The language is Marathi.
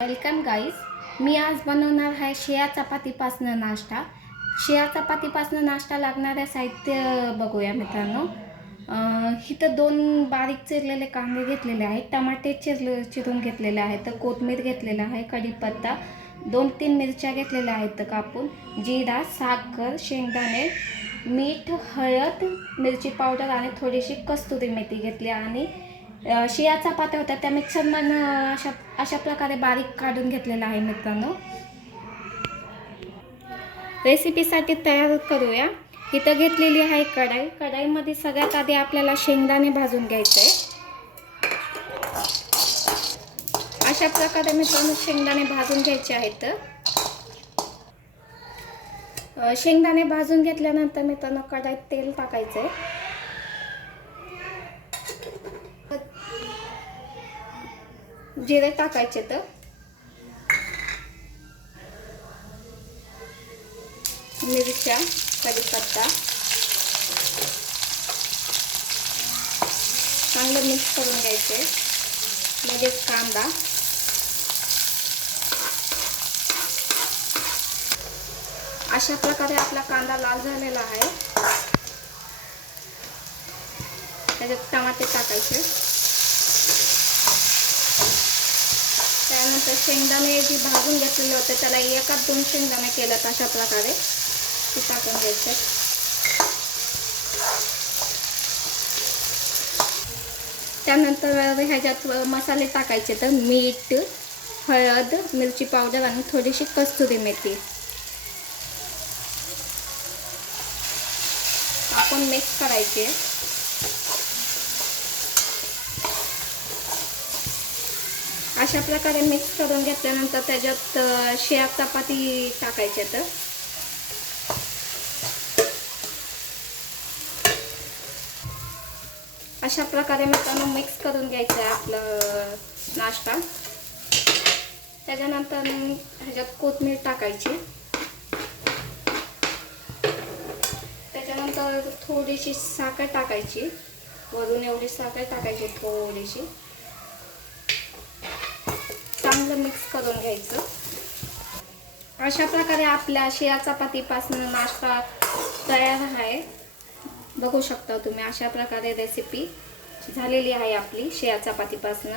Welcome guys. मी आज बनवणार आहे शिळ्या चपातीपासून नाश्ता. शिळ्या चपातीपासून नाश्ता लागणारे साहित्य बघूया मित्रांनो. इथं 2 बारीक चिरलेले कांदे घेतलेले आहेत, टमाटे चिरून घेतलेले आहेत, कोथिंबीर घेतलेला आहे, कढीपत्ता, 2-3 मिरच्या घेतलेल्या आहेत कापून, जिरा, साखर, शेंगदाणे, मीठ, हळद, मिरची पावडर आणि थोडीशी कस्तुरी मेथी घेतली आणि शिळ्या चपात्या होत्या त्या मिक्सरमधून अशा प्रकारे बारीक काढून घेतलेला आहे मित्रांनो. रेसिपीसाठी तयार करूया. इथं घेतलेली आहे कढाई. कढाईमध्ये सगळ्यात आधी आपल्याला शेंगदाणे भाजून घ्यायचे आहे. अशा प्रकारे मित्रांनो शेंगदाणे भाजून घ्यायचे आहेत. शेंगदाणे भाजून घेतल्यानंतर मित्रांनो कढाईत तेल टाकायचं आहे. जिरे टाकायचे, तर मिरच्या, कढीपत्ता चांगलं मिक्स करून घ्यायचे. लगेच कांदा, अशा प्रकारे आपला कांदा लाल झालेला आहे. त्याच्यात टमाटे टाकायचे. त्यानंतर शेंगदाणे जे भाजून घेतलेले होते त्याला 1-2 शेंगदाणे केलेत अशा प्रकारे ते टाकून घ्यायचे. त्यानंतर ह्याच्यात मसाले टाकायचे, तर मीठ, हळद, मिरची पावडर आणि थोडीशी कस्तुरी मेथी आपण मिक्स करायचे. अशा प्रकारे मिक्स करून घेतल्यानंतर त्याच्यात शिळ्या चपाती टाकायचे. तर अशा प्रकारे मित्रांनो मिक्स करून घ्यायचं आहे आपलं नाश्ता. त्याच्यानंतर ह्याच्यात कोथिंबीर टाकायची. त्याच्यानंतर थोडीशी साखर टाकायची, वरून एवढी साखर टाकायची थोडीशी. चांगलं मिक्स करून घ्यायचं. अशा प्रकारे आपल्या शिळ्या चपातीपासून नाश्ता तयार आहे. बघू शकता तुम्ही अशा प्रकारे रेसिपी झालेली आहे आपली शिळ्या चपातीपासून.